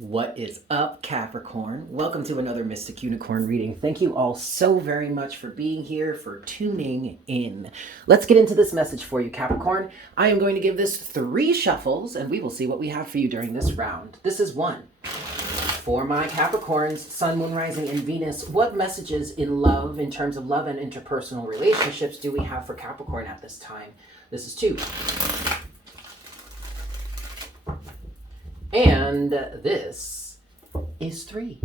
What is up, Capricorn? Welcome to another Mystic Unicorn reading. Thank you all so very much for being here, for tuning in. Let's get into this message for you, Capricorn. I am going to give this 3 shuffles, and we will see what we have for you during this round. This is 1. For my Capricorns, Sun, Moon, Rising, and Venus, what messages in love, in terms of love and interpersonal relationships, do we have for Capricorn at this time? This is 2. And this is 3.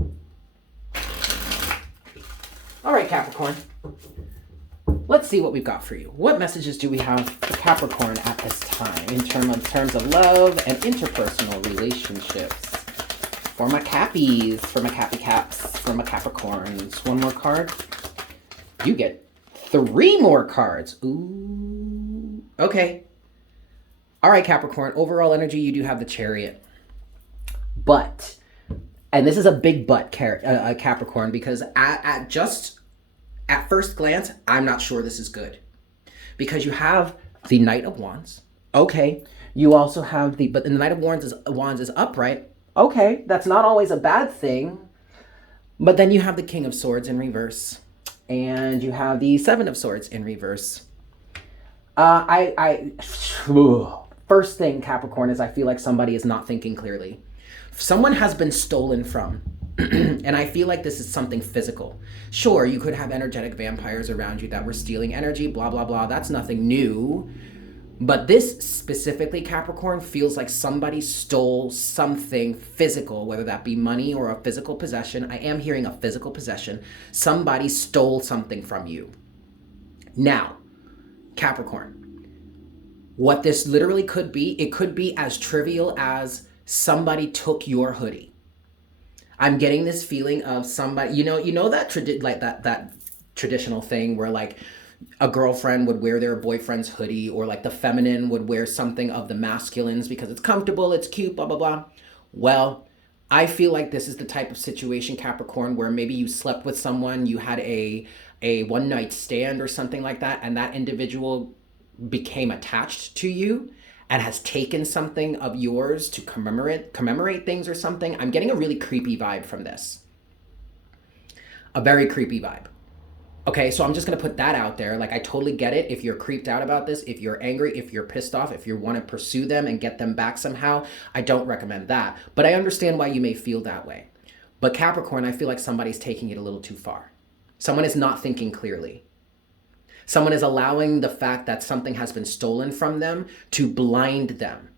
All right, Capricorn. Let's see what we've got for you. What messages do we have for Capricorn at this time in terms of love and interpersonal relationships? For my Cappies, for my Cappy Caps, for my Capricorns. 1 more card. You get 3 more cards. Ooh. Okay. All right, Capricorn. Overall energy, you do have the Chariot. But, and this is a big but, Capricorn, because at first glance, I'm not sure this is good. Because you have the Knight of Wands. Okay. You also have but the Knight of Wands is upright. Okay. That's not always a bad thing. But then you have the King of Swords in reverse. And you have the 7 of Swords in reverse. First thing, Capricorn, is I feel like somebody is not thinking clearly. Someone has been stolen from, and I feel like this is something physical. Sure, you could have energetic vampires around you that were stealing energy, blah, blah, blah. That's nothing new. But this specifically, Capricorn, feels like somebody stole something physical, whether that be money or a physical possession. I am hearing a physical possession. Somebody stole something from you. Now, Capricorn, what this literally could be, it could be as trivial as somebody took your hoodie. I'm getting this feeling of somebody, you know that that traditional thing where like a girlfriend would wear their boyfriend's hoodie, or like the feminine would wear something of the masculines because it's comfortable, it's cute, blah, blah, blah. Well, I feel like this is the type of situation, Capricorn, where maybe you slept with someone, you had a one night stand or something like that, and that individual became attached to you and has taken something of yours to commemorate things or something. I'm getting a really creepy vibe from this. A very creepy vibe. Okay, so I'm just gonna put that out there. Like, I totally get it if you're creeped out about this, if you're angry, if you're pissed off, if you wanna pursue them and get them back somehow. I don't recommend that, but I understand why you may feel that way. But Capricorn, I feel like somebody's taking it a little too far. Someone is not thinking clearly. Someone is allowing the fact that something has been stolen from them to blind them.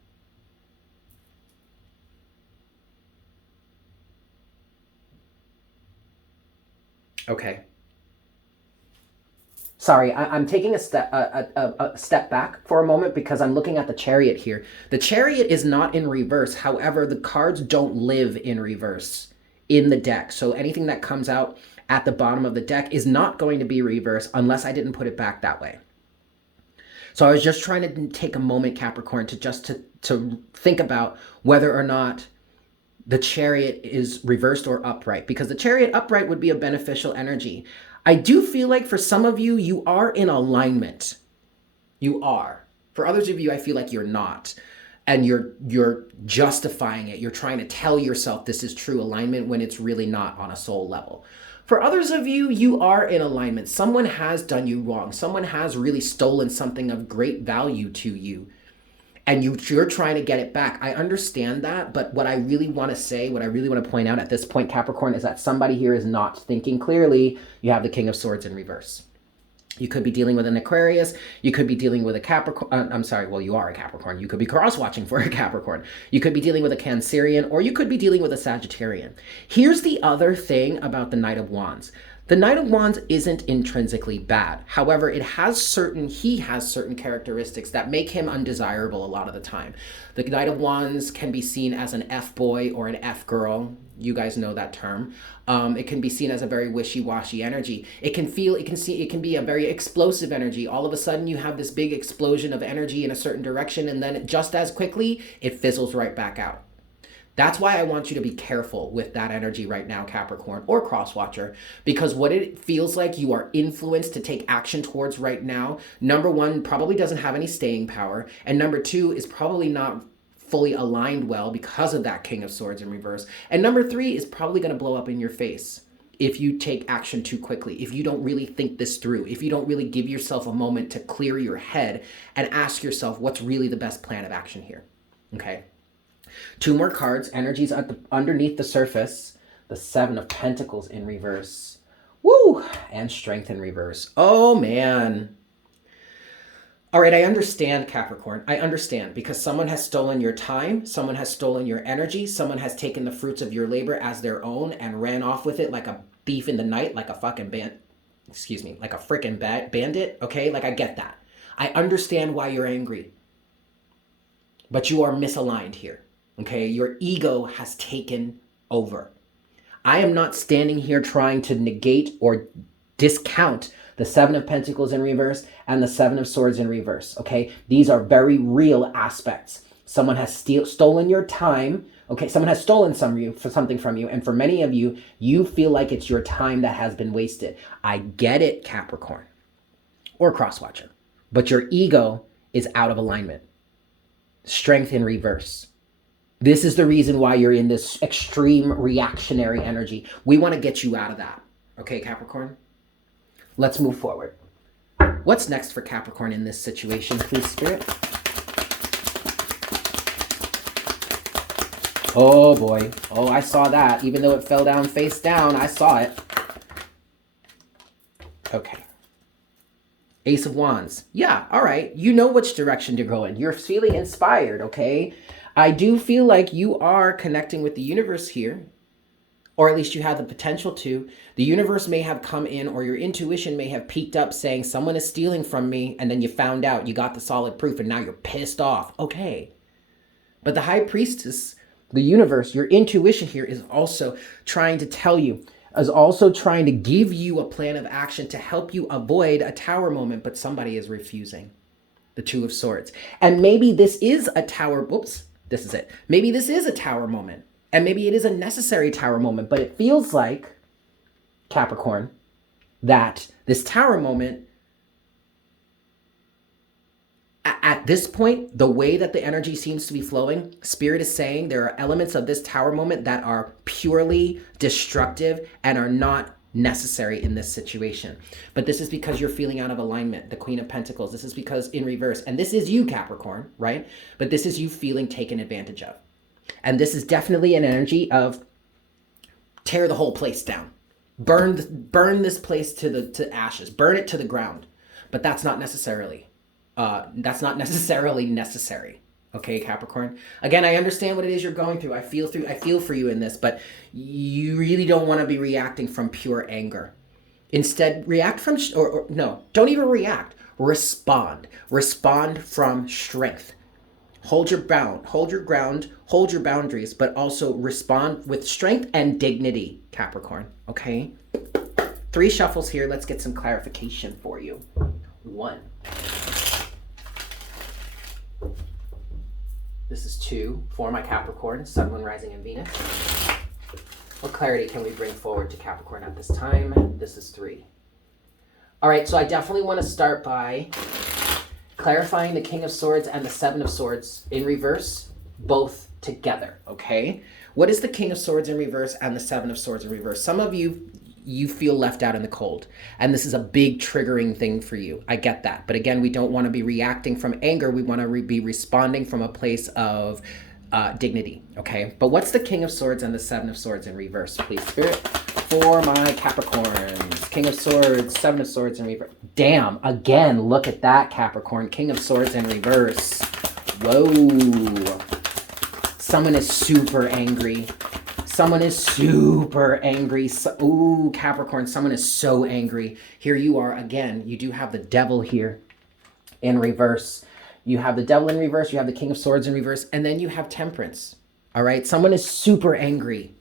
Okay. Sorry, I'm taking a step back for a moment because I'm looking at the Chariot here. The Chariot is not in reverse. However, the cards don't live in reverse in the deck. So anything that comes out at the bottom of the deck is not going to be reverse unless I didn't put it back that way. So I was just trying to take a moment, Capricorn, to think about whether or not the Chariot is reversed or upright, because the Chariot upright would be a beneficial energy. I do feel like for some of you, you are in alignment. You are. For others of you, I feel like you're not. And you're justifying it. You're trying to tell yourself this is true alignment when it's really not on a soul level. For others of you, you are in alignment. Someone has done you wrong. Someone has really stolen something of great value to you. And you're trying to get it back. I understand that, but what I really want to say, what I really want to point out at this point, Capricorn, is that somebody here is not thinking clearly. You have the King of Swords in reverse. You could be dealing with an Aquarius. You could be dealing with a Capricorn. I'm sorry. Well, you are a Capricorn. You could be cross-watching for a Capricorn. You could be dealing with a Cancerian, or you could be dealing with a Sagittarian. Here's the other thing about the Knight of Wands. The Knight of Wands isn't intrinsically bad. However, he has certain characteristics that make him undesirable a lot of the time. The Knight of Wands can be seen as an F-boy or an F-girl. You guys know that term. It can be seen as a very wishy-washy energy. It can be a very explosive energy. All of a sudden, you have this big explosion of energy in a certain direction, and then just as quickly, it fizzles right back out. That's why I want you to be careful with that energy right now, Capricorn or Crosswatcher, because what it feels like you are influenced to take action towards right now, number one, probably doesn't have any staying power, and number two is probably not fully aligned well because of that King of Swords in reverse. And number 3 is probably going to blow up in your face if you take action too quickly, if you don't really think this through, if you don't really give yourself a moment to clear your head and ask yourself what's really the best plan of action here. Okay. 2 more cards, energies underneath the surface. The 7 of Pentacles in reverse. Woo! And Strength in reverse. Oh, man. All right, I understand, Capricorn. I understand, because someone has stolen your time, someone has stolen your energy, someone has taken the fruits of your labor as their own and ran off with it like a thief in the night, like a fucking like a freaking bandit, okay? Like, I get that. I understand why you're angry. But you are misaligned here, okay? Your ego has taken over. I am not standing here trying to negate or discount the 7 of Pentacles in reverse and the 7 of Swords in reverse, okay? These are very real aspects. Someone has stolen your time, okay? Someone has stolen something from you, and for many of you, you feel like it's your time that has been wasted. I get it, Capricorn, or Crosswatcher, but your ego is out of alignment. Strength in reverse. This is the reason why you're in this extreme reactionary energy. We want to get you out of that, okay, Capricorn? Let's move forward. What's next for Capricorn in this situation, please, Spirit? Oh, boy. Oh, I saw that. Even though it fell down face down, I saw it. Okay. Ace of Wands. Yeah, all right. You know which direction to go in. You're feeling inspired, okay? I do feel like you are connecting with the universe here. Or at least you have the potential to. The universe may have come in, or your intuition may have peeked up saying, someone is stealing from me, and then you found out, you got the solid proof, and now you're pissed off. Okay. But the High Priestess, the universe, your intuition here is also trying to tell you, is also trying to give you a plan of action to help you avoid a tower moment, but somebody is refusing. The 2 of Swords. And maybe this is a tower, whoops, this is it. Maybe this is a tower moment. And maybe it is a necessary tower moment, but it feels like, Capricorn, that this tower moment, at this point, the way that the energy seems to be flowing, Spirit is saying there are elements of this tower moment that are purely destructive and are not necessary in this situation. But this is because you're feeling out of alignment, the Queen of Pentacles. This is because in reverse, and this is you, Capricorn, right? But this is you feeling taken advantage of. And this is definitely an energy of tear the whole place down. Burn this place to ashes. Burn it to the ground. But that's not necessarily necessary. Okay, Capricorn? Again, I understand what it is you're going through. I feel for you in this, but you really don't want to be reacting from pure anger. Instead, react from, no, don't even react. Respond. Respond from strength. Hold your ground, hold your boundaries, but also respond with strength and dignity, Capricorn, okay? 3 shuffles here. Let's get some clarification for you. 1. This is 2 for my Capricorn, Sun, Moon, Rising, and Venus. What clarity can we bring forward to Capricorn at this time? This is 3. All right, so I definitely want to start by clarifying the King of Swords and the 7 of Swords in reverse, both together, okay? What is the King of Swords in reverse and the 7 of Swords in reverse? Some of you feel left out in the cold, and this is a big triggering thing for you. I get that. But again, we don't want to be reacting from anger. We want to be responding from a place of dignity, okay? But what's the King of Swords and the 7 of Swords in reverse, please, Spirit? For my Capricorns, King of Swords, 7 of Swords in reverse. Damn, again, look at that, Capricorn. King of Swords in reverse. Whoa. Someone is super angry. Someone is super angry. Ooh, Capricorn, someone is so angry. Here you are again. You do have the Devil here in reverse. You have the Devil in reverse. You have the King of Swords in reverse. And then you have Temperance. All right? Someone is super angry.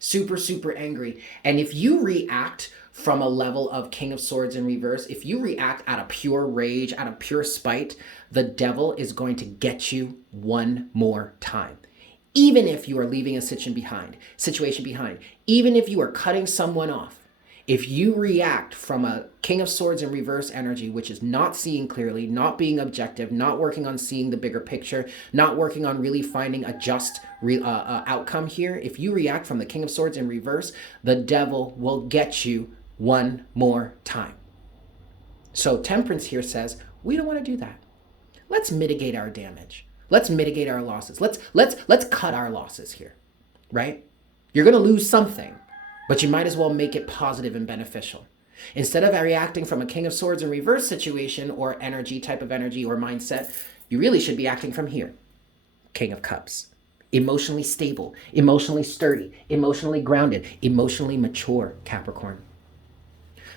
Super, super angry. And if you react from a level of King of Swords in reverse, if you react out of pure rage, out of pure spite, the Devil is going to get you one more time. Even if you are leaving a situation behind, even if you are cutting someone off, If you react from a King of Swords in reverse energy, which is not seeing clearly, not being objective, not working on seeing the bigger picture, not working on really finding a just outcome here, if you react from the King of Swords in reverse, the devil will get you one more time. So Temperance here says, we don't want to do that. Let's mitigate our damage. Let's mitigate our losses. Let's cut our losses here, right? You're going to lose something, but you might as well make it positive and beneficial. Instead of reacting from a King of Swords in reverse situation or energy, type of energy or mindset, you really should be acting from here. King of Cups. Emotionally stable, emotionally sturdy, emotionally grounded, emotionally mature, Capricorn.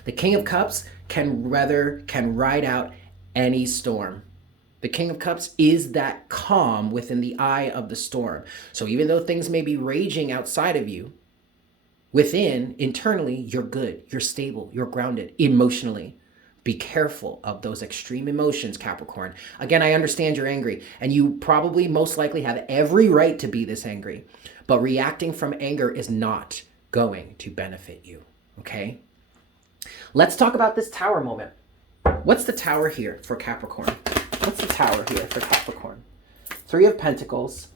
The King of Cups can ride out any storm. The King of Cups is that calm within the eye of the storm. So even though things may be raging outside of you, within, internally, you're good, you're stable, you're grounded emotionally. Be careful of those extreme emotions, Capricorn. Again, I understand you're angry, and you probably most likely have every right to be this angry, but reacting from anger is not going to benefit you, okay? Let's talk about this Tower moment. What's the Tower here for Capricorn? What's the Tower here for Capricorn? Three of Pentacles,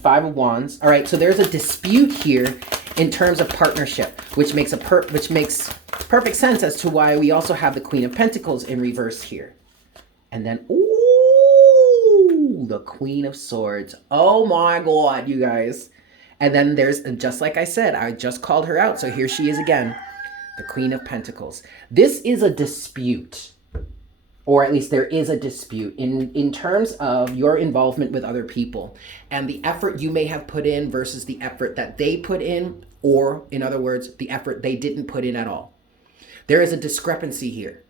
Five of Wands. All right, so there's a dispute here in terms of partnership, which makes perfect sense as to why we also have the Queen of Pentacles in reverse here. And then, ooh, the Queen of Swords. Oh my God, you guys. And then there's, just like I said, I just called her out. So here she is again, the Queen of Pentacles. This is a dispute. Or at least there is a dispute in terms of your involvement with other people and the effort you may have put in versus the effort that they put in, or in other words, the effort they didn't put in at all. There is a discrepancy here.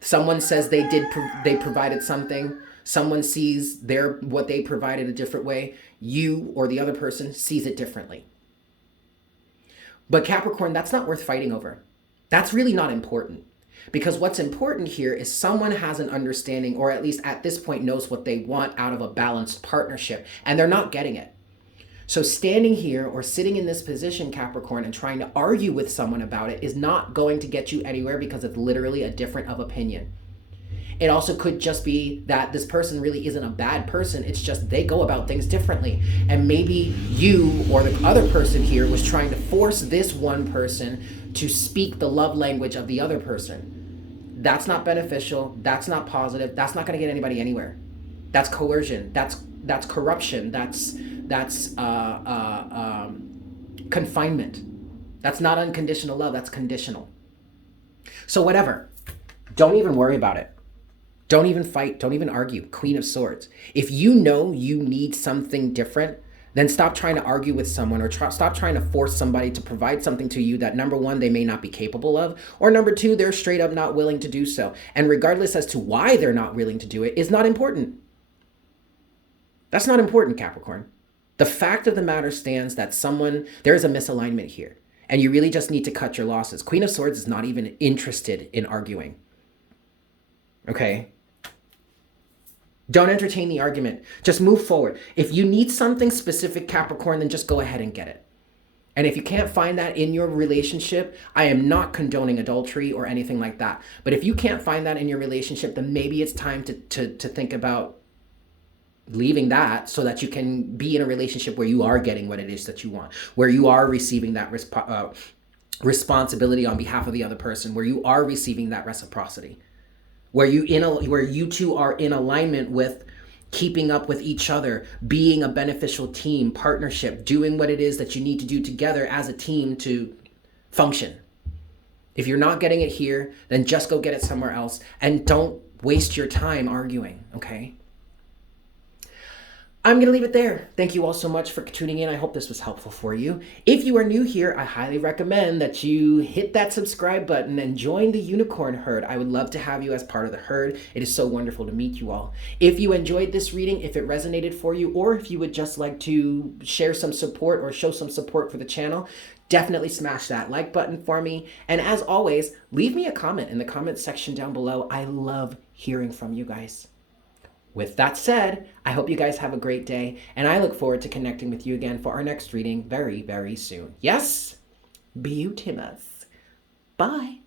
Someone says they provided something. Someone sees what they provided a different way. You or the other person sees it differently. But Capricorn, that's not worth fighting over. That's really not important, because what's important here is someone has an understanding, or at least at this point knows what they want out of a balanced partnership, and they're not getting it. So standing here or sitting in this position, Capricorn, and trying to argue with someone about it is not going to get you anywhere, because it's literally a difference of opinion. It also could just be that this person really isn't a bad person. It's just they go about things differently. And maybe you or the other person here was trying to force this one person to speak the love language of the other person. That's not beneficial. That's not positive. That's not going to get anybody anywhere. That's coercion. That's corruption. That's confinement. That's not unconditional love. That's conditional. So whatever. Don't even worry about it. Don't even fight. Don't even argue. Queen of Swords. If you know you need something different, then stop trying to argue with someone, or stop trying to force somebody to provide something to you that, number one, they may not be capable of, or number two, they're straight up not willing to do so. And regardless as to why they're not willing to do it is not important. That's not important, Capricorn. The fact of the matter stands that there is a misalignment here, and you really just need to cut your losses. Queen of Swords is not even interested in arguing. Okay? Don't entertain the argument. Just move forward. If you need something specific, Capricorn, then just go ahead and get it. And if you can't find that in your relationship, I am not condoning adultery or anything like that. But if you can't find that in your relationship, then maybe it's time to think about leaving that so that you can be in a relationship where you are getting what it is that you want, where you are receiving that responsibility on behalf of the other person, where you are receiving that reciprocity. Where you two are in alignment with keeping up with each other, being a beneficial team, partnership, doing what it is that you need to do together as a team to function. If you're not getting it here, then just go get it somewhere else, and don't waste your time arguing, okay? I'm going to leave it there. Thank you all so much for tuning in. I hope this was helpful for you. If you are new here, I highly recommend that you hit that subscribe button and join the unicorn herd. I would love to have you as part of the herd. It is so wonderful to meet you all. If you enjoyed this reading, if it resonated for you, or if you would just like to share some support or show some support for the channel, definitely smash that like button for me. And as always, leave me a comment in the comment section down below. I love hearing from you guys. With that said, I hope you guys have a great day, and I look forward to connecting with you again for our next reading very, very soon. Yes? beautimous. Bye.